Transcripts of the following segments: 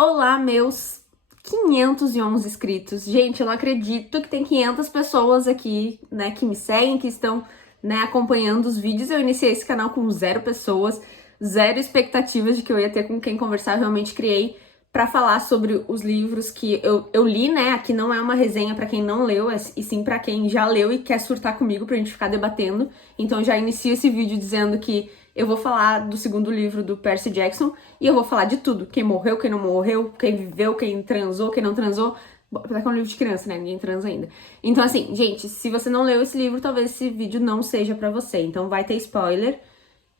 Olá, meus 511 inscritos. Gente, eu não acredito que tem 500 pessoas aqui, né, que me seguem, que estão, né, acompanhando os vídeos. Eu iniciei esse canal com 0 pessoas, 0 expectativas de que eu ia ter com quem conversar. Eu realmente criei pra falar sobre os livros que eu li, né? Aqui não é uma resenha pra quem não leu, e sim pra quem já leu e quer surtar comigo pra gente ficar debatendo. Então eu já inicio esse vídeo dizendo que eu vou falar do segundo livro do Percy Jackson e eu vou falar de tudo. Quem morreu, quem não morreu, quem viveu, quem transou, quem não transou. Apesar que é um livro de criança, né? Ninguém transa ainda. Então, assim, gente, se você não leu esse livro, talvez esse vídeo não seja pra você. Então vai ter spoiler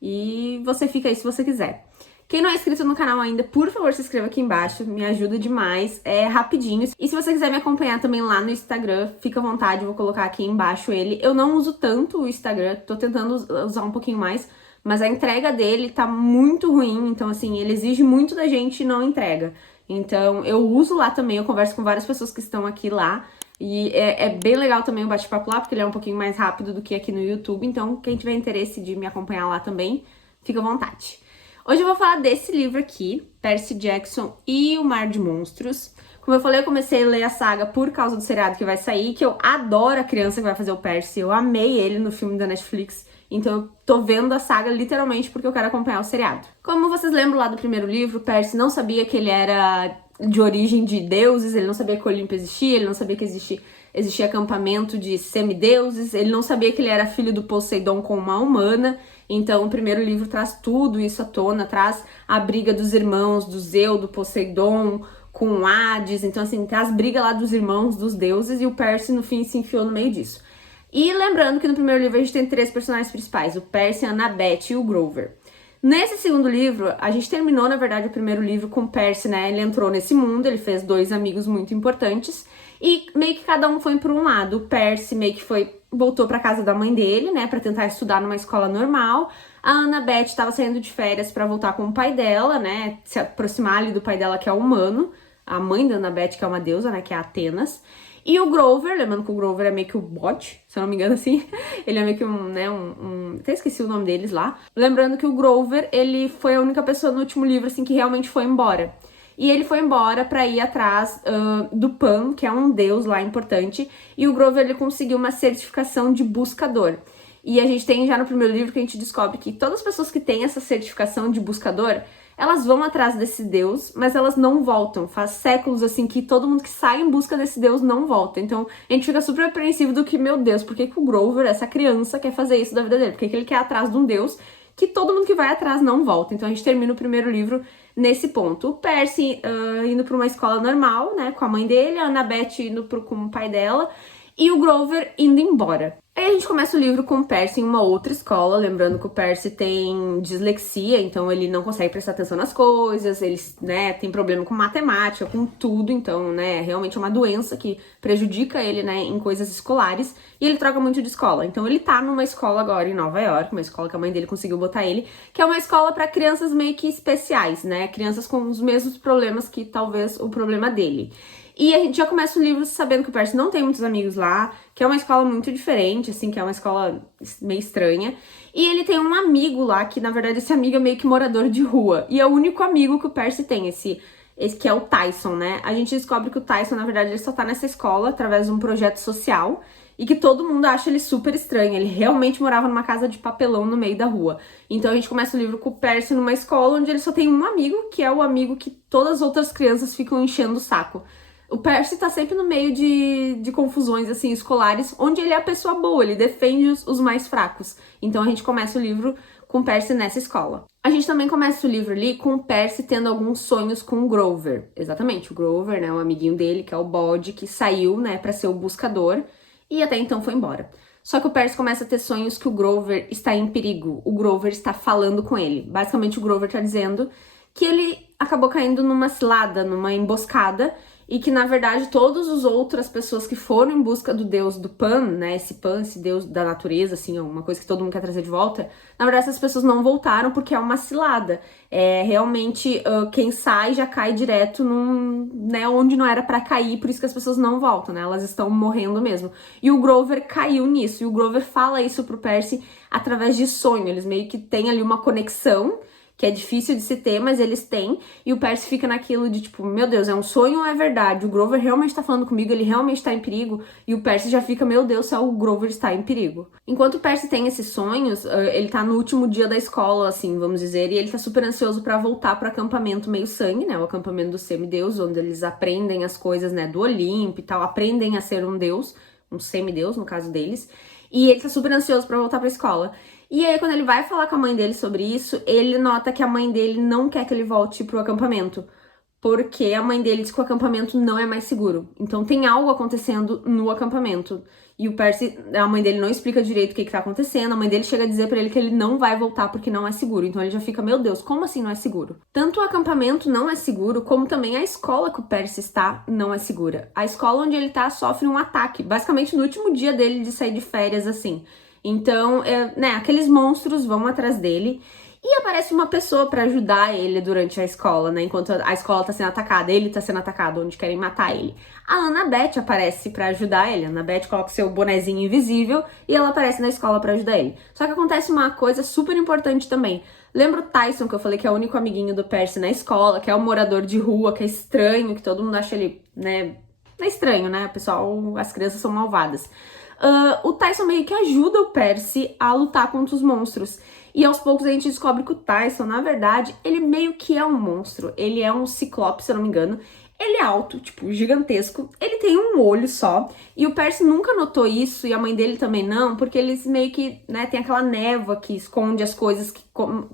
e você fica aí se você quiser. Quem não é inscrito no canal ainda, por favor, se inscreva aqui embaixo, me ajuda demais, é rapidinho. E se você quiser me acompanhar também lá no Instagram, fica à vontade, eu vou colocar aqui embaixo ele. Eu não uso tanto o Instagram, tô tentando usar um pouquinho mais, mas a entrega dele tá muito ruim, então assim, ele exige muito da gente e não entrega. Então eu uso lá também, eu converso com várias pessoas que estão aqui lá, e é bem legal também o bate-papo lá, porque ele é um pouquinho mais rápido do que aqui no YouTube, então quem tiver interesse de me acompanhar lá também, fica à vontade. Hoje eu vou falar desse livro aqui, Percy Jackson e o Mar de Monstros. Como eu falei, eu comecei a ler a saga por causa do seriado que vai sair, que eu adoro a criança que vai fazer o Percy, eu amei ele no filme da Netflix, então eu tô vendo a saga literalmente porque eu quero acompanhar o seriado. Como vocês lembram lá do primeiro livro, Percy não sabia que ele era de origem de deuses, ele não sabia que o Olimpo existia, ele não sabia que existia acampamento de semideuses, ele não sabia que ele era filho do Poseidon com uma humana. Então o primeiro livro traz tudo isso à tona, traz a briga dos irmãos, do Zeu, do Poseidon, com o Hades. Então assim, traz briga lá dos irmãos, dos deuses, e o Percy no fim se enfiou no meio disso. E lembrando que no primeiro livro a gente tem 3 personagens principais, o Percy, a Annabeth e o Grover. Nesse segundo livro, a gente terminou, na verdade, o primeiro livro com o Percy, né? Ele entrou nesse mundo, ele fez 2 amigos muito importantes e meio que cada um foi por um lado. O Percy meio que voltou pra casa da mãe dele, né, pra tentar estudar numa escola normal. A Annabeth estava saindo de férias pra voltar com o pai dela, né, se aproximar ali do pai dela, que é humano. A mãe da Annabeth, que é uma deusa, né, que é Atenas. E o Grover, lembrando que o Grover é meio que o bot, se eu não me engano assim, ele é meio que até esqueci o nome deles lá. Lembrando que o Grover, ele foi a única pessoa no último livro, assim, que realmente foi embora. E ele foi embora pra ir atrás do Pan, que é um deus lá importante, e o Grover, ele conseguiu uma certificação de buscador. E a gente tem já no primeiro livro que a gente descobre que todas as pessoas que têm essa certificação de buscador, elas vão atrás desse deus, mas elas não voltam. Faz séculos, assim, que todo mundo que sai em busca desse deus não volta. Então, a gente fica super apreensivo do que, meu Deus, por que o Grover, essa criança, quer fazer isso da vida dele? Por que ele quer ir atrás de um deus que todo mundo que vai atrás não volta? Então, a gente termina o primeiro livro nesse ponto. O Percy indo pra uma escola normal, né, com a mãe dele, a Annabeth indo com o pai dela, e o Grover indo embora. Aí a gente começa o livro com o Percy em uma outra escola, lembrando que o Percy tem dislexia, então ele não consegue prestar atenção nas coisas, ele, né, tem problema com matemática, com tudo, então, né, realmente é uma doença que prejudica ele, né, em coisas escolares, e ele troca muito de escola. Então ele tá numa escola agora em Nova York, uma escola que a mãe dele conseguiu botar ele, que é uma escola para crianças meio que especiais, né, crianças com os mesmos problemas que talvez o problema dele. E a gente já começa o livro sabendo que o Percy não tem muitos amigos lá, que é uma escola muito diferente, assim, que é uma escola meio estranha. E ele tem um amigo lá, que na verdade esse amigo é meio que morador de rua. E é o único amigo que o Percy tem, esse que é o Tyson, né? A gente descobre que o Tyson, na verdade, ele só tá nessa escola através de um projeto social e que todo mundo acha ele super estranho. Ele realmente morava numa casa de papelão no meio da rua. Então a gente começa o livro com o Percy numa escola onde ele só tem um amigo, que é o amigo que todas as outras crianças ficam enchendo o saco. O Percy tá sempre no meio de confusões, assim, escolares, onde ele é a pessoa boa, ele defende os mais fracos. Então a gente começa o livro com o Percy nessa escola. A gente também começa o livro ali com o Percy tendo alguns sonhos com o Grover. Exatamente, o Grover, né, o amiguinho dele, que é o bode, que saiu, né, pra ser o buscador, e até então foi embora. Só que o Percy começa a ter sonhos que o Grover está em perigo, o Grover está falando com ele. Basicamente o Grover tá dizendo que ele acabou caindo numa cilada, numa emboscada, e que, na verdade, todas as outras pessoas que foram em busca do deus do Pan, né, esse deus da natureza, assim, uma coisa que todo mundo quer trazer de volta, na verdade, essas pessoas não voltaram porque é uma cilada. É realmente, quem sai já cai direto né, onde não era pra cair, por isso que as pessoas não voltam, né, elas estão morrendo mesmo. E o Grover caiu nisso, e o Grover fala isso pro Percy através de sonho, eles meio que têm ali uma conexão, que é difícil de se ter, mas eles têm, e o Percy fica naquilo de tipo, meu Deus, é um sonho ou é verdade? O Grover realmente tá falando comigo, ele realmente tá em perigo, e o Percy já fica, meu Deus, só o Grover está em perigo. Enquanto o Percy tem esses sonhos, ele tá no último dia da escola, assim, vamos dizer, e ele tá super ansioso pra voltar pro acampamento meio sangue, né, o acampamento do semideus, onde eles aprendem as coisas, né, do Olimpo e tal, aprendem a ser um deus, um semideus, no caso deles, e ele tá super ansioso pra voltar pra escola. E aí, quando ele vai falar com a mãe dele sobre isso, ele nota que a mãe dele não quer que ele volte pro acampamento, porque a mãe dele diz que o acampamento não é mais seguro. Então tem algo acontecendo no acampamento. E o Percy, a mãe dele não explica direito o que tá acontecendo, a mãe dele chega a dizer pra ele que ele não vai voltar porque não é seguro. Então ele já fica, meu Deus, como assim não é seguro? Tanto o acampamento não é seguro, como também a escola que o Percy está não é segura. A escola onde ele tá sofre um ataque, basicamente no último dia dele de sair de férias, assim. Então, né, aqueles monstros vão atrás dele. E aparece uma pessoa pra ajudar ele durante a escola, né? Enquanto a escola tá sendo atacada, ele tá sendo atacado, onde querem matar ele. A Annabeth aparece pra ajudar ele. A Annabeth coloca seu bonezinho invisível e ela aparece na escola pra ajudar ele. Só que acontece uma coisa super importante também. Lembra o Tyson, que eu falei que é o único amiguinho do Percy na escola, que é o morador de rua, que é estranho, que todo mundo acha ele, né? É estranho, né? O pessoal, as crianças são malvadas. O Tyson meio que ajuda o Percy a lutar contra os monstros. E aos poucos a gente descobre que o Tyson, na verdade, ele meio que é um monstro. Ele é um ciclope, se eu não me engano. Ele é alto, tipo, gigantesco. Ele tem um olho só. E o Percy nunca notou isso, e a mãe dele também não, porque eles meio que, né, tem aquela névoa que esconde as coisas, que,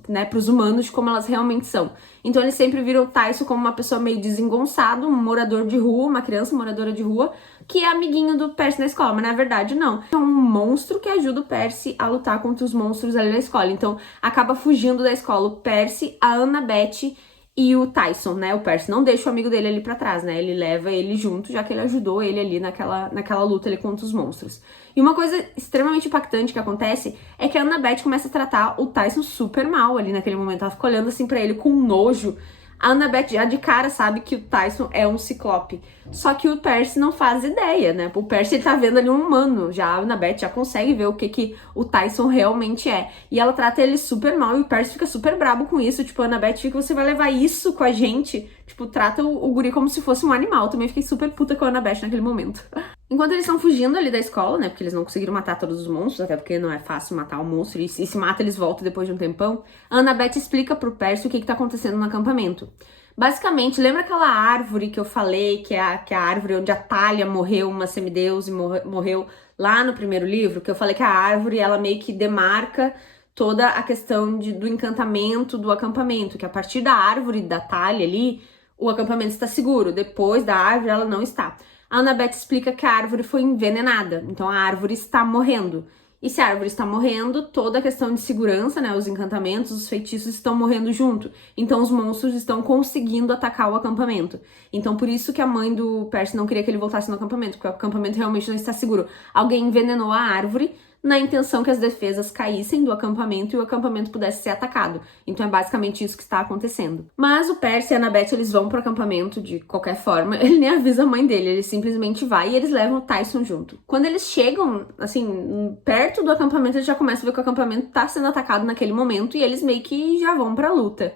né, pros humanos de como elas realmente são. Então eles sempre viram o Tyson como uma pessoa meio desengonçada, um morador de rua, uma criança moradora de rua, que é amiguinho do Percy na escola, mas na verdade não. É um monstro que ajuda o Percy a lutar contra os monstros ali na escola. Então acaba fugindo da escola o Percy, a Annabeth e o Tyson, né? O Percy não deixa o amigo dele ali pra trás, né? Ele leva ele junto, já que ele ajudou ele ali naquela luta ali contra os monstros. E uma coisa extremamente impactante que acontece é que a Annabeth começa a tratar o Tyson super mal ali naquele momento. Ela fica olhando assim pra ele com nojo. A Annabeth já de cara sabe que o Tyson é um ciclope. Só que o Percy não faz ideia, né? O Percy ele tá vendo ali um humano. Já a Annabeth já consegue ver o que o Tyson realmente é. E ela trata ele super mal e o Percy fica super brabo com isso. Tipo, a Annabeth fica, você vai levar isso com a gente? Tipo, trata o guri como se fosse um animal. Também fiquei super puta com a Annabeth naquele momento. Enquanto eles estão fugindo ali da escola, né? Porque eles não conseguiram matar todos os monstros, até porque não é fácil matar o monstro. E se mata, eles voltam depois de um tempão. A Annabeth explica pro Percy o que tá acontecendo no acampamento. Basicamente, lembra aquela árvore que eu falei, que é a árvore onde a Thalia morreu, uma semideus, e morreu lá no primeiro livro? Que eu falei que a árvore, ela meio que demarca toda a questão do encantamento do acampamento. Que a partir da árvore da Thalia ali, o acampamento está seguro. Depois da árvore, ela não está. A Annabeth explica que a árvore foi envenenada, então a árvore está morrendo. E se a árvore está morrendo, toda a questão de segurança, né, os encantamentos, os feitiços estão morrendo junto. Então os monstros estão conseguindo atacar o acampamento. Então por isso que a mãe do Percy não queria que ele voltasse no acampamento, porque o acampamento realmente não está seguro. Alguém envenenou a árvore na intenção que as defesas caíssem do acampamento e o acampamento pudesse ser atacado. Então é basicamente isso que está acontecendo. Mas o Percy e a Annabeth, eles vão pro acampamento de qualquer forma, ele nem avisa a mãe dele, ele simplesmente vai e eles levam o Tyson junto. Quando eles chegam, assim, perto do acampamento, eles já começam a ver que o acampamento tá sendo atacado naquele momento e eles meio que já vão pra luta.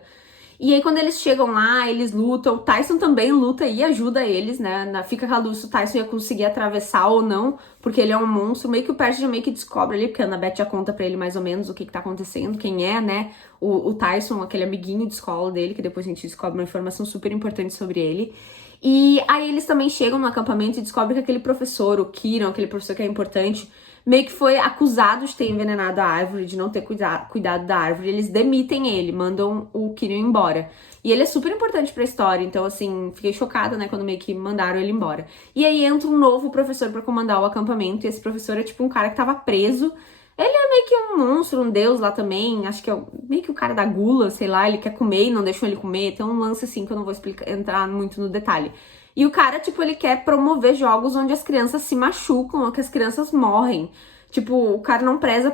E aí, quando eles chegam lá, eles lutam. O Tyson também luta e ajuda eles, né? Fica aquela dúvida se o Tyson ia conseguir atravessar ou não, porque ele é um monstro. Meio que o Percy já meio que descobre ali, porque a Annabeth já conta pra ele mais ou menos o que tá acontecendo, quem é, né? O Tyson, aquele amiguinho de escola dele, que depois a gente descobre uma informação super importante sobre ele. E aí eles também chegam no acampamento e descobrem que aquele professor, o Kiran, aquele professor que é importante, meio que foi acusado de ter envenenado a árvore, de não ter cuidado da árvore. Eles demitem ele, mandam o Kiran embora. E ele é super importante pra história, então assim, fiquei chocada, né, quando meio que mandaram ele embora. E aí entra um novo professor pra comandar o acampamento, e esse professor é tipo um cara que tava preso. Ele é meio que um monstro, um deus lá também, acho que é meio que o cara da gula, sei lá, ele quer comer e não deixam ele comer, tem um lance assim que eu não vou entrar muito no detalhe. E o cara, tipo, ele quer promover jogos onde as crianças se machucam ou que as crianças morrem. Tipo, o cara não preza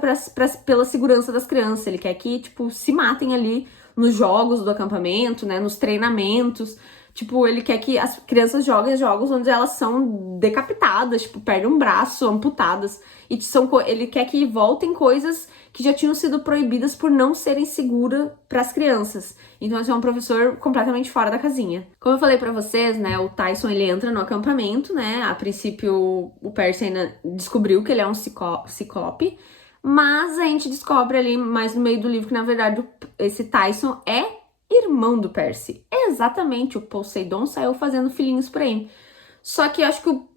pela segurança das crianças, ele quer que, tipo, se matem ali nos jogos do acampamento, né, nos treinamentos. Tipo, ele quer que as crianças joguem jogos onde elas são decapitadas, tipo, perdem um braço, amputadas. E ele quer que voltem coisas que já tinham sido proibidas por não serem seguras para as crianças. Então, esse é um professor completamente fora da casinha. Como eu falei pra vocês, né, o Tyson, ele entra no acampamento, né, a princípio o Percy ainda descobriu que ele é um ciclope, mas a gente descobre ali mais no meio do livro que, na verdade, esse Tyson é irmão do Percy. Exatamente, o Poseidon saiu fazendo filhinhos por aí. Só que eu acho que o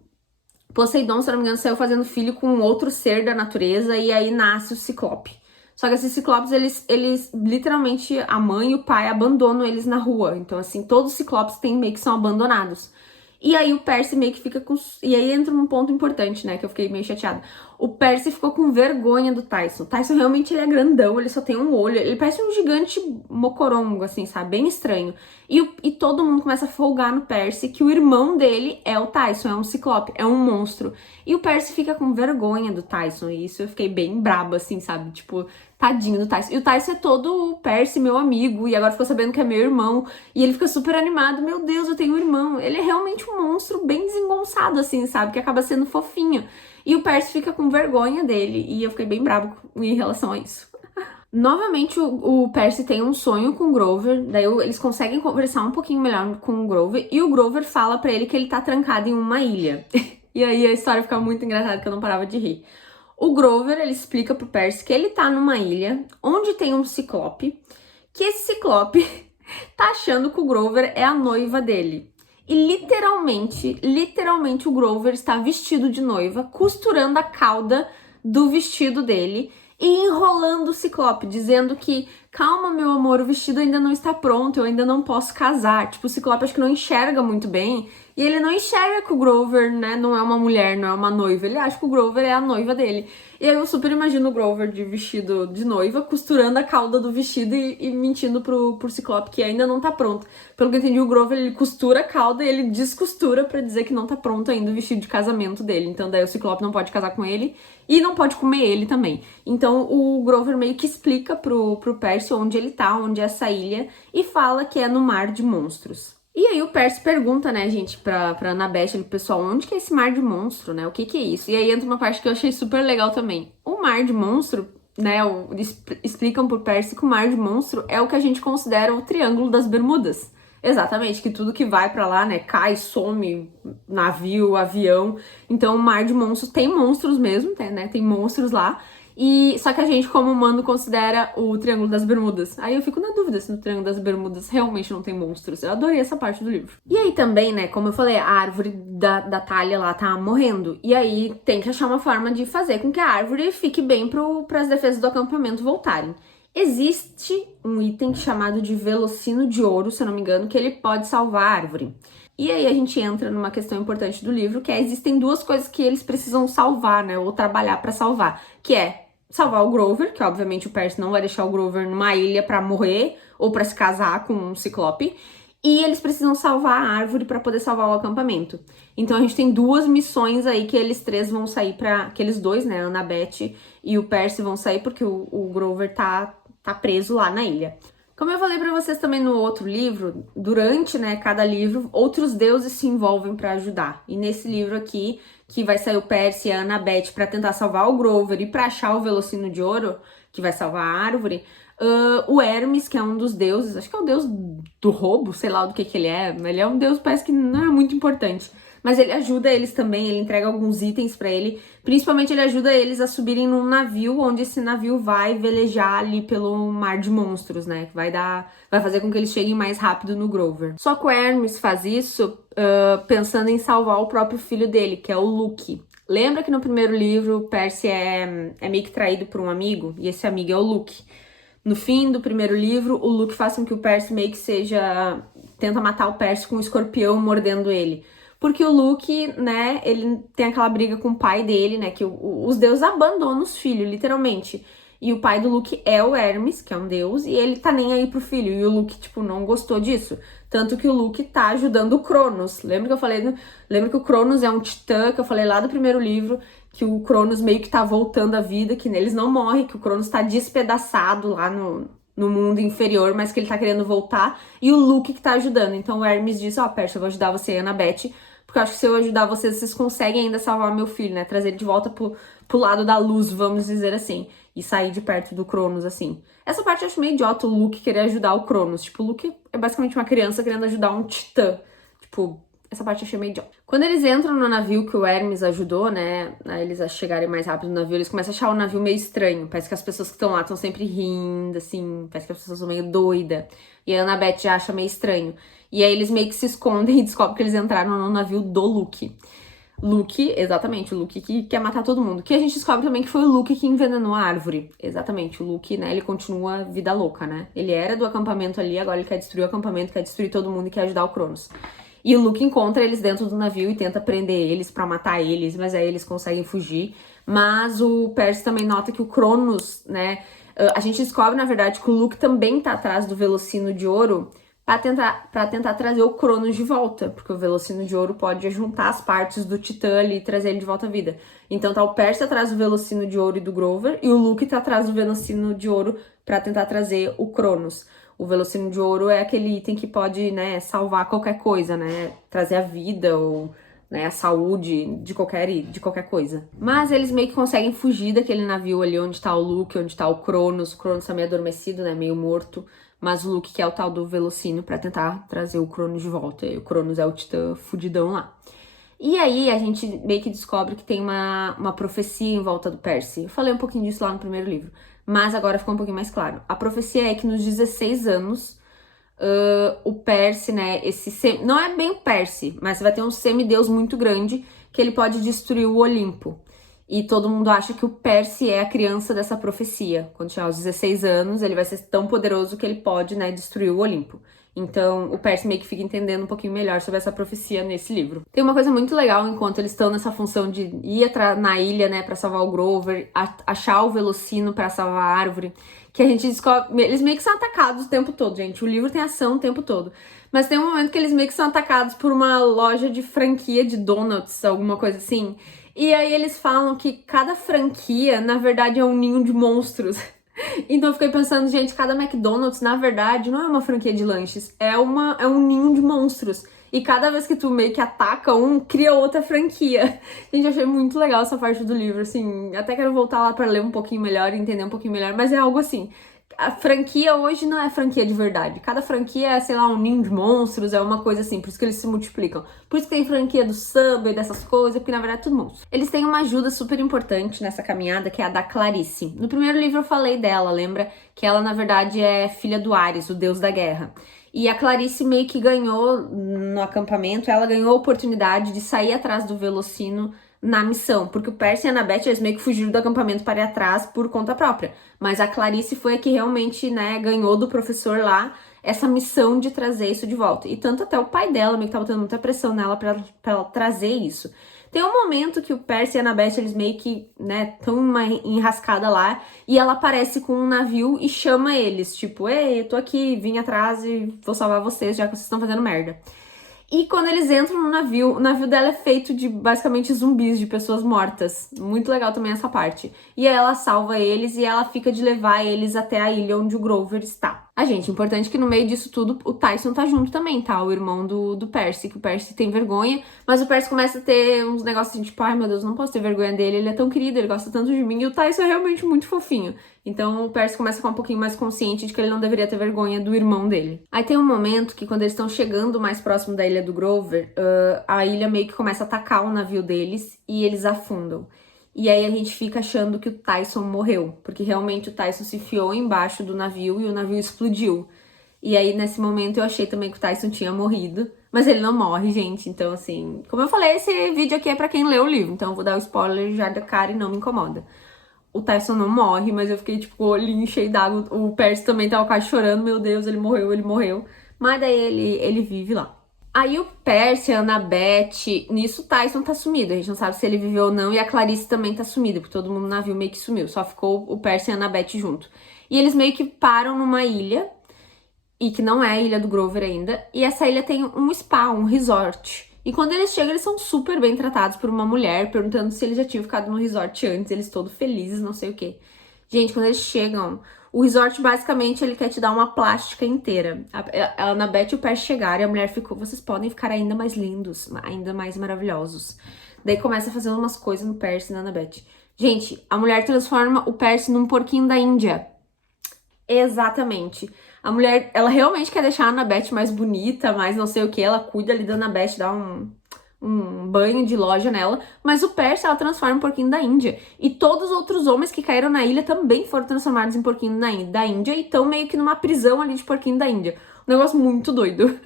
Poseidon, se não me engano, saiu fazendo filho com um outro ser da natureza e aí nasce o Ciclope. Só que esses Ciclopes, eles literalmente, a mãe e o pai abandonam eles na rua. Então, assim, todos os Ciclopes meio que são abandonados. E aí o Percy meio que fica com... E aí entra um ponto importante, né, que eu fiquei meio chateada. O Percy ficou com vergonha do Tyson. O Tyson realmente ele é grandão, ele só tem um olho. Ele parece um gigante mocorongo, assim, sabe? Bem estranho. E todo mundo começa a folgar no Percy que o irmão dele é o Tyson, é um ciclope, é um monstro. E o Percy fica com vergonha do Tyson. E isso eu fiquei bem braba, assim, sabe? Tipo, tadinho do Tyson. E o Tyson é todo o Percy, meu amigo, e agora ficou sabendo que é meu irmão. E ele fica super animado. Meu Deus, eu tenho um irmão. Ele é realmente um monstro bem desengonçado, assim, sabe? Que acaba sendo fofinho. E o Percy fica com vergonha dele. E eu fiquei bem bravo em relação a isso. Novamente, o Percy tem um sonho com o Grover. Daí eles conseguem conversar um pouquinho melhor com o Grover. E o Grover fala pra ele que ele tá trancado em uma ilha. E aí a história fica muito engraçada, que eu não parava de rir. O Grover, ele explica pro Percy que ele tá numa ilha onde tem um ciclope, que esse ciclope tá achando que o Grover é a noiva dele. E literalmente o Grover está vestido de noiva, costurando a cauda do vestido dele e enrolando o ciclope, dizendo que calma, meu amor, o vestido ainda não está pronto, eu ainda não posso casar. Tipo, o ciclope acho que não enxerga muito bem. E ele não enxerga que o Grover, né, não é uma mulher, não é uma noiva. Ele acha que o Grover é a noiva dele. E aí eu super imagino o Grover de vestido de noiva, costurando a cauda do vestido e mentindo pro Ciclope que ainda não tá pronto. Pelo que eu entendi, o Grover, ele costura a cauda e ele descostura pra dizer que não tá pronto ainda o vestido de casamento dele. Então daí o Ciclope não pode casar com ele e não pode comer ele também. Então o Grover meio que explica pro Percy onde ele tá, onde é essa ilha, e fala que é no Mar de Monstros. E aí o Percy pergunta, né, gente, pra Annabeth, pro pessoal, onde que é esse mar de monstro, né? O que que é isso? E aí entra uma parte que eu achei super legal também. O mar de monstro, né, explicam pro Percy que o mar de monstro é o que a gente considera o Triângulo das Bermudas. Exatamente, que tudo que vai pra lá, né, cai, some, navio, avião. Então o mar de monstros tem monstros mesmo, né, tem monstros lá. E só que a gente, como humano, considera o Triângulo das Bermudas. Aí eu fico na dúvida se no Triângulo das Bermudas realmente não tem monstros. Eu adorei essa parte do livro. E aí também, né, como eu falei, a árvore da Thalia lá tá morrendo. E aí tem que achar uma forma de fazer com que a árvore fique bem pras defesas do acampamento voltarem. Existe um item chamado de Velocino de Ouro, se eu não me engano, que ele pode salvar a árvore. E aí a gente entra numa questão importante do livro, que é, existem duas coisas que eles precisam salvar, né, ou trabalhar pra salvar, que é salvar o Grover, que obviamente o Percy não vai deixar o Grover numa ilha pra morrer ou pra se casar com um ciclope, e eles precisam salvar a árvore pra poder salvar o acampamento. Então a gente tem duas missões aí que eles três vão sair aqueles dois, né, a Annabeth e o Percy vão sair porque o Grover tá preso lá na ilha. Como eu falei pra vocês também no outro livro, durante, né, cada livro, outros deuses se envolvem pra ajudar. E nesse livro aqui, que vai sair o Percy e a Annabeth pra tentar salvar o Grover e pra achar o Velocino de Ouro, que vai salvar a árvore, o Hermes, que é um dos deuses, acho que é o deus do roubo, sei lá do que ele é, mas ele é um deus, parece que não é muito importante. Mas ele ajuda eles também, ele entrega alguns itens pra ele. Principalmente ele ajuda eles a subirem num navio, onde esse navio vai velejar ali pelo mar de monstros, né? Que vai fazer com que eles cheguem mais rápido no Grover. Só que o Hermes faz isso pensando em salvar o próprio filho dele, que é o Luke. Lembra que no primeiro livro o Percy é meio que traído por um amigo? E esse amigo é o Luke. No fim do primeiro livro, o Luke faz com que o Percy meio que tenta matar o Percy com um escorpião mordendo ele. Porque o Luke, né, ele tem aquela briga com o pai dele, né, que os deuses abandonam os filhos, literalmente. E o pai do Luke é o Hermes, que é um deus, e ele tá nem aí pro filho. E o Luke, tipo, não gostou disso. Tanto que o Luke tá ajudando o Cronos. Lembra que o Cronos é um titã, que eu falei lá do primeiro livro, que o Cronos meio que tá voltando à vida, que eles não morrem, que o Cronos tá despedaçado lá no mundo inferior, mas que ele tá querendo voltar, e o Luke que tá ajudando. Então o Hermes diz, Percy, eu vou ajudar você e a Annabeth, porque eu acho que se eu ajudar vocês, vocês conseguem ainda salvar meu filho, né? Trazer ele de volta pro lado da luz, vamos dizer assim, e sair de perto do Cronos, assim. Essa parte eu acho meio idiota, o Luke querer ajudar o Cronos. Tipo, o Luke é basicamente uma criança querendo ajudar um titã. Tipo, essa parte eu achei meio idiota. Quando eles entram no navio que o Hermes ajudou, né, a eles a chegarem mais rápido no navio, eles começam a achar o navio meio estranho. Parece que as pessoas que estão lá estão sempre rindo, assim, parece que as pessoas são meio doidas. E a Annabeth já acha meio estranho. E aí eles meio que se escondem e descobrem que eles entraram no navio do Luke. Luke, exatamente, o Luke que quer matar todo mundo. Que a gente descobre também que foi o Luke que envenenou a árvore. Exatamente, o Luke, né, ele continua vida louca, né? Ele era do acampamento ali, agora ele quer destruir o acampamento, quer destruir todo mundo e quer ajudar o Cronos. E o Luke encontra eles dentro do navio e tenta prender eles pra matar eles, mas aí eles conseguem fugir. Mas o Percy também nota que o Cronos, né, a gente descobre, na verdade, que o Luke também tá atrás do Velocino de Ouro pra tentar trazer o Cronos de volta, porque o Velocino de Ouro pode juntar as partes do Titã ali e trazer ele de volta à vida. Então tá o Percy atrás do Velocino de Ouro e do Grover, e o Luke tá atrás do Velocino de Ouro pra tentar trazer o Cronos. O Velocino de Ouro é aquele item que pode, né, salvar qualquer coisa, né, trazer a vida ou, né, a saúde de qualquer coisa. Mas eles meio que conseguem fugir daquele navio ali onde tá o Luke, onde tá o Cronos tá meio adormecido, né, meio morto. Mas o Luke quer o tal do Velocino pra tentar trazer o Cronos de volta. E o Cronos é o titã fudidão lá. E aí a gente meio que descobre que tem uma profecia em volta do Percy. Eu falei um pouquinho disso lá no primeiro livro, mas agora ficou um pouquinho mais claro. A profecia é que nos 16 anos, o Percy, né, não é bem o Percy, mas vai ter um semideus muito grande que ele pode destruir o Olimpo. E todo mundo acha que o Percy é a criança dessa profecia. Quando chegar aos 16 anos, ele vai ser tão poderoso que ele pode, né, destruir o Olimpo. Então, o Percy meio que fica entendendo um pouquinho melhor sobre essa profecia nesse livro. Tem uma coisa muito legal enquanto eles estão nessa função de ir na ilha, né, pra salvar o Grover, achar o Velocino pra salvar a árvore, que a gente descobre... Eles meio que são atacados o tempo todo, gente. O livro tem ação o tempo todo. Mas tem um momento que eles meio que são atacados por uma loja de franquia de donuts, alguma coisa assim. E aí eles falam que cada franquia, na verdade, é um ninho de monstros. Então eu fiquei pensando, gente, cada McDonald's, na verdade, não é uma franquia de lanches, é um ninho de monstros. E cada vez que tu meio que ataca um, cria outra franquia. Gente, eu achei muito legal essa parte do livro, assim. Até quero voltar lá pra ler um pouquinho melhor, entender um pouquinho melhor, mas é algo assim. A franquia hoje não é franquia de verdade. Cada franquia é, sei lá, um ninho de monstros, é uma coisa assim, por isso que eles se multiplicam. Por isso que tem franquia do Subway, dessas coisas, porque na verdade é tudo monstro. Eles têm uma ajuda super importante nessa caminhada, que é a da Clarice. No primeiro livro eu falei dela, lembra? Que ela, na verdade, é filha do Ares, o deus da guerra. E a Clarice meio que ganhou no acampamento, ela ganhou a oportunidade de sair atrás do Velocino na missão, porque o Percy e a Annabeth, eles meio que fugiram do acampamento para ir atrás por conta própria, mas a Clarice foi a que realmente, né, ganhou do professor lá essa missão de trazer isso de volta, e tanto até o pai dela meio que tá botando muita pressão nela pra ela trazer isso. Tem um momento que o Percy e a Annabeth, eles meio que, né, tão uma enrascada lá, e ela aparece com um navio e chama eles, tipo, ei, eu tô aqui, vim atrás e vou salvar vocês, já que vocês estão fazendo merda. E quando eles entram no navio, o navio dela é feito de basicamente zumbis, de pessoas mortas. Muito legal também essa parte. E aí ela salva eles e ela fica de levar eles até a ilha onde o Grover está. Gente, importante que no meio disso tudo o Tyson tá junto também, tá? O irmão do Percy, que o Percy tem vergonha, mas o Percy começa a ter uns negócios assim, tipo, ai meu Deus, não posso ter vergonha dele, ele é tão querido, ele gosta tanto de mim, e o Tyson é realmente muito fofinho. Então o Percy começa a ficar um pouquinho mais consciente de que ele não deveria ter vergonha do irmão dele. Aí tem um momento que quando eles estão chegando mais próximo da ilha do Grover, a ilha meio que começa a atacar o navio deles e eles afundam. E aí a gente fica achando que o Tyson morreu, porque realmente o Tyson se enfiou embaixo do navio e o navio explodiu. E aí nesse momento eu achei também que o Tyson tinha morrido, mas ele não morre, gente. Então assim, como eu falei, esse vídeo aqui é pra quem leu o livro, então eu vou dar o spoiler já da cara e não me incomoda. O Tyson não morre, mas eu fiquei tipo com o olhinho cheio d'água. O Percy também tava quase chorando, meu Deus, ele morreu, ele morreu. Mas daí ele vive lá. Aí o Percy, a Annabeth, nisso o Tyson tá sumido, a gente não sabe se ele viveu ou não, e a Clarice também tá sumida, porque todo mundo no navio meio que sumiu, só ficou o Percy e a Annabeth junto. E eles meio que param numa ilha, e que não é a ilha do Grover ainda, e essa ilha tem um spa, um resort. E quando eles chegam, eles são super bem tratados por uma mulher, perguntando se eles já tinham ficado no resort antes, eles todos felizes, não sei o quê. Gente, quando eles chegam, O resort, basicamente, ele quer te dar uma plástica inteira. A Annabeth e o Percy chegaram e a mulher ficou, vocês podem ficar ainda mais lindos, ainda mais maravilhosos. Daí começa a fazer umas coisas no Percy e na Annabeth. Gente, a mulher transforma o Percy num porquinho da Índia. Exatamente. A mulher, ela realmente quer deixar a Annabeth mais bonita, mais não sei o que. Ela cuida ali da Annabeth, dá um banho de loja nela. Mas o Percy, ela transforma em porquinho da Índia. E todos os outros homens que caíram na ilha também foram transformados em porquinho da Índia. E estão meio que numa prisão ali de porquinho da Índia. Um negócio muito doido.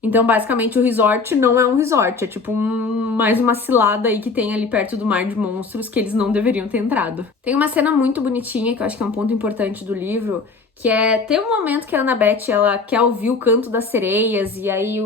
Então, basicamente, o resort não é um resort. É tipo mais uma cilada aí que tem ali perto do mar de monstros que eles não deveriam ter entrado. Tem uma cena muito bonitinha, que eu acho que é um ponto importante do livro, que é... Tem um momento que a Annabeth, ela quer ouvir o canto das sereias, e aí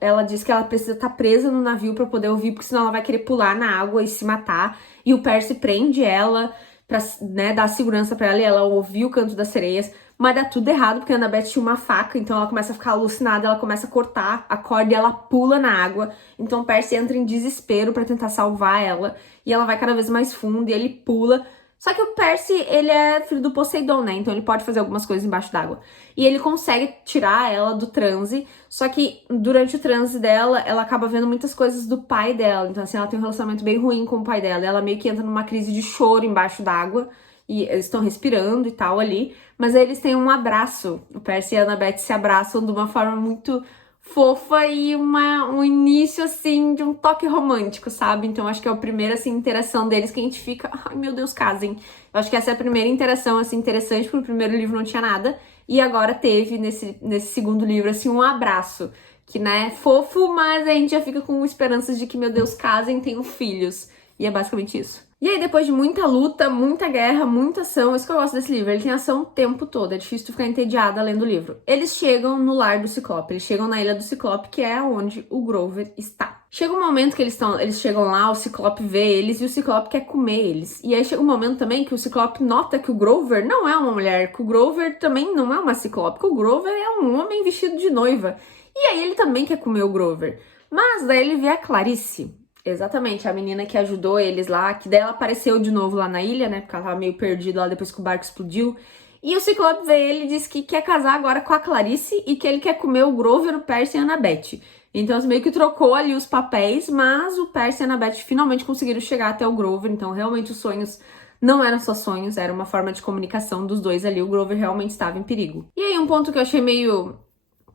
ela diz que ela precisa estar presa no navio pra poder ouvir, porque senão ela vai querer pular na água e se matar. E o Percy prende ela pra, né, dar segurança pra ela, e ela ouvir o canto das sereias. Mas dá tudo errado, porque a Annabeth tinha uma faca, então ela começa a ficar alucinada, ela começa a cortar a corda e ela pula na água. Então o Percy entra em desespero pra tentar salvar ela, e ela vai cada vez mais fundo, e ele pula. Só que o Percy, ele é filho do Poseidon, né? Então ele pode fazer algumas coisas embaixo d'água. E ele consegue tirar ela do transe, só que durante o transe dela, ela acaba vendo muitas coisas do pai dela. Então assim, ela tem um relacionamento bem ruim com o pai dela, e ela meio que entra numa crise de choro embaixo d'água. E eles estão respirando e tal ali, mas aí eles têm um abraço. O Percy e a Annabeth se abraçam de uma forma muito fofa e um início, assim, de um toque romântico, sabe? Então acho que é a primeira, assim, interação deles que a gente fica, ai meu Deus, casem. Eu acho que essa é a primeira interação, assim, interessante, porque no primeiro livro não tinha nada, e agora teve, nesse segundo livro, assim, um abraço, que, né, fofo, mas a gente já fica com esperanças de que, meu Deus, casem, tenham filhos. E é basicamente isso. E aí, depois de muita luta, muita guerra, muita ação, isso que eu gosto desse livro, ele tem ação o tempo todo, é difícil tu ficar entediada lendo o livro. Eles chegam no lar do Ciclope, eles chegam na ilha do Ciclope, que é onde o Grover está. Chega um momento que eles chegam lá, o Ciclope vê eles e o Ciclope quer comer eles. E aí chega um momento também que o Ciclope nota que o Grover não é uma mulher, que o Grover também não é uma Ciclope, que o Grover é um homem vestido de noiva. E aí ele também quer comer o Grover. Mas daí ele vê a Clarice. Exatamente, a menina que ajudou eles lá, que daí ela apareceu de novo lá na ilha, né? Porque ela tava meio perdida lá depois que o barco explodiu. E o Ciclope vê ele e diz que quer casar agora com a Clarice e que ele quer comer o Grover, o Percy e a Annabeth. Então, assim, meio que trocou ali os papéis, mas o Percy e a Annabeth finalmente conseguiram chegar até o Grover. Então, realmente, os sonhos não eram só sonhos, era uma forma de comunicação dos dois ali. O Grover realmente estava em perigo. E aí, um ponto que eu achei meio...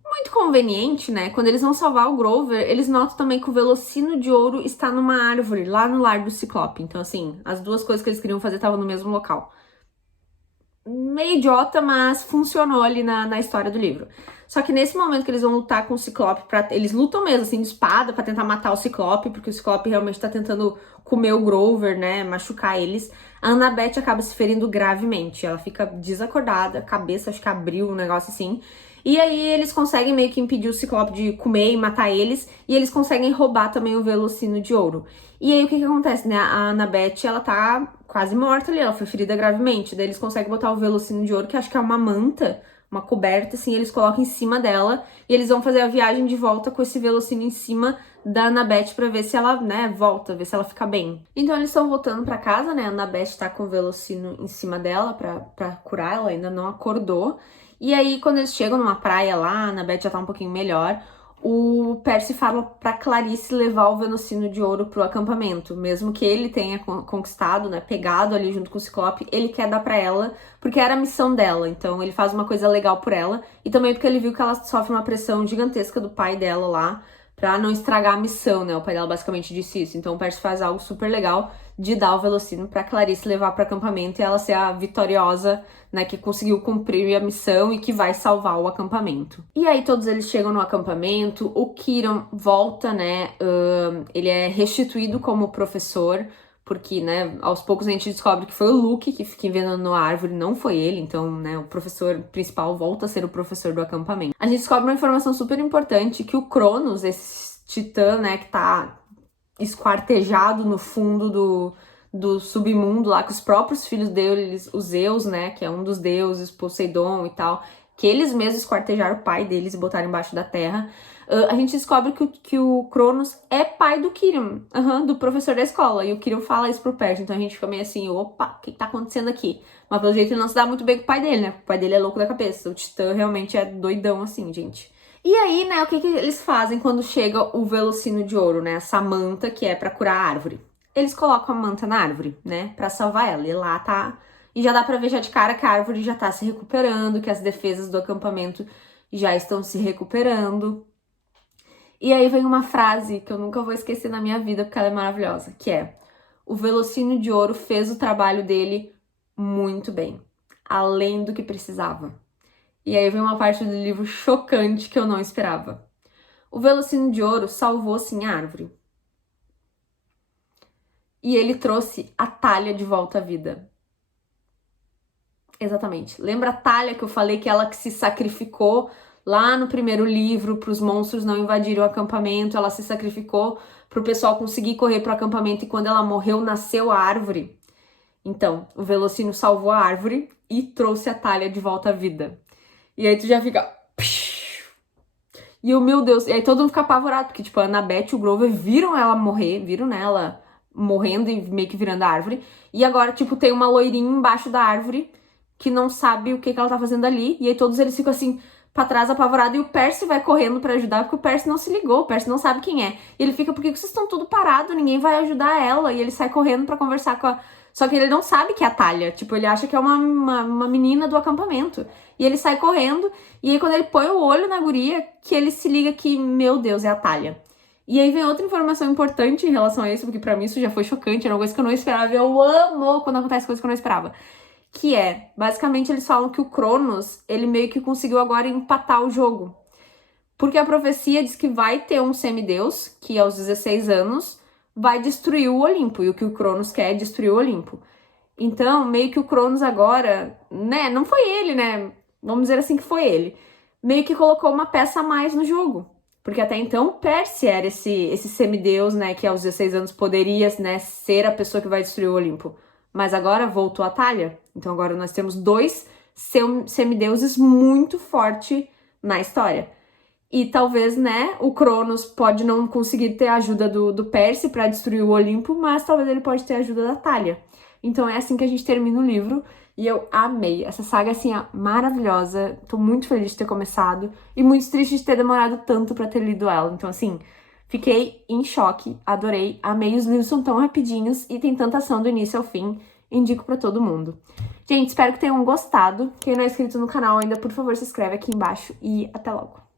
muito conveniente, né? Quando eles vão salvar o Grover, eles notam também que o Velocino de Ouro está numa árvore, lá no lar do Ciclope. Então, assim, as duas coisas que eles queriam fazer estavam no mesmo local. Meio idiota, mas funcionou ali na história do livro. Só que nesse momento que eles vão lutar com o Ciclope, eles lutam mesmo, assim, de espada pra tentar matar o Ciclope, porque o Ciclope realmente tá tentando comer o Grover, né, machucar eles. A Annabeth acaba se ferindo gravemente, ela fica desacordada, a cabeça acho que abriu, um negócio assim. E aí eles conseguem meio que impedir o Ciclope de comer e matar eles, e eles conseguem roubar também o Velocino de Ouro. E aí o que acontece, né? A Annabeth, ela tá quase morta ali, ela foi ferida gravemente. Daí eles conseguem botar o Velocino de Ouro, que acho que é uma manta, uma coberta, assim, eles colocam em cima dela, e eles vão fazer a viagem de volta com esse Velocino em cima da Annabeth pra ver se ela, né, volta, ver se ela fica bem. Então eles estão voltando pra casa, né? A Annabeth tá com o Velocino em cima dela pra curar, ela ainda não acordou. E aí, quando eles chegam numa praia lá, a Annabeth já tá um pouquinho melhor, o Percy fala pra Clarice levar o Velocino de Ouro pro acampamento. Mesmo que ele tenha conquistado, né, pegado ali junto com o Ciclope, ele quer dar pra ela, porque era a missão dela. Então ele faz uma coisa legal por ela, e também porque ele viu que ela sofre uma pressão gigantesca do pai dela lá, pra não estragar a missão, né? O pai dela basicamente disse isso. Então o Percy faz algo super legal de dar o Velocino pra Clarice levar pro acampamento e ela ser a vitoriosa, né, que conseguiu cumprir a missão e que vai salvar o acampamento. E aí todos eles chegam no acampamento, o Kiran volta, né, ele é restituído como professor, porque, né, aos poucos a gente descobre que foi o Luke que fica envenenando a árvore, não foi ele, então, né, o professor principal volta a ser o professor do acampamento. A gente descobre uma informação super importante, que o Cronos, esse titã, né, que tá esquartejado no fundo do submundo lá, que os próprios filhos deles, os Zeus, né, que é um dos deuses, Poseidon e tal, que eles mesmos esquartejaram o pai deles e botaram embaixo da terra, A gente descobre que o Cronos é pai do Quirion, do professor da escola. E o Quirion fala isso pro Percy. Então a gente fica meio assim, opa, o que tá acontecendo aqui? Mas pelo jeito ele não se dá muito bem com o pai dele, né? O pai dele é louco da cabeça. O Titã realmente é doidão assim, gente. E aí, né, o que eles fazem quando chega o Velocino de Ouro, né? Essa manta que é pra curar a árvore. Eles colocam a manta na árvore, né? Pra salvar ela. E lá tá... E já dá pra ver já de cara que a árvore já tá se recuperando, que as defesas do acampamento já estão se recuperando. E aí vem uma frase que eu nunca vou esquecer na minha vida, porque ela é maravilhosa, que é: o Velocino de Ouro fez o trabalho dele muito bem, além do que precisava. E aí vem uma parte do livro chocante que eu não esperava. O Velocino de Ouro salvou, sim, a árvore. E ele trouxe a Thalia de volta à vida. Exatamente. Lembra a Thalia que eu falei que ela que se sacrificou lá no primeiro livro para os monstros não invadirem o acampamento? Ela se sacrificou para o pessoal conseguir correr para o acampamento e quando ela morreu, nasceu a árvore. Então, o Velocino salvou a árvore e trouxe a Thalia de volta à vida. E aí tu já fica... E o meu Deus, e aí todo mundo fica apavorado, porque tipo, a Annabeth e o Grover viram ela morrer, viram ela morrendo e meio que virando a árvore. E agora, tipo, tem uma loirinha embaixo da árvore que não sabe o que ela tá fazendo ali. E aí todos eles ficam assim, pra trás, apavorado. E o Percy vai correndo pra ajudar, porque o Percy não se ligou, o Percy não sabe quem é. E ele fica, por que vocês estão tudo parado? Ninguém vai ajudar ela. E ele sai correndo pra conversar com a... Só que ele não sabe que é a Thalia. Tipo, ele acha que é uma menina do acampamento. E ele sai correndo. E aí, quando ele põe o olho na guria, que ele se liga que, meu Deus, é a Thalia. E aí vem outra informação importante em relação a isso, porque pra mim isso já foi chocante, era uma coisa que eu não esperava. Eu amo quando acontece coisas que eu não esperava. Que é, basicamente, eles falam que o Cronos, ele meio que conseguiu agora empatar o jogo. Porque a profecia diz que vai ter um semideus, que aos 16 anos vai destruir o Olimpo. E o que o Cronos quer é destruir o Olimpo. Então, meio que o Cronos agora, né, não foi ele, né? Vamos dizer assim que foi ele. Meio que colocou uma peça a mais no jogo. Porque até então o Percy era esse semideus, né, que aos 16 anos poderia, né, ser a pessoa que vai destruir o Olimpo. Mas agora voltou a Thalia. Então agora nós temos dois semideuses muito fortes na história. E talvez, né, o Cronos pode não conseguir ter a ajuda do Percy pra destruir o Olimpo, mas talvez ele pode ter a ajuda da Thalia. Então é assim que a gente termina o livro. E eu amei. Essa saga, assim, é maravilhosa. Tô muito feliz de ter começado. E muito triste de ter demorado tanto pra ter lido ela. Então, assim, fiquei em choque. Adorei. Amei. Os livros são tão rapidinhos e tem tanta ação do início ao fim. Indico pra todo mundo. Gente, espero que tenham gostado. Quem não é inscrito no canal ainda, por favor, se inscreve aqui embaixo. E até logo.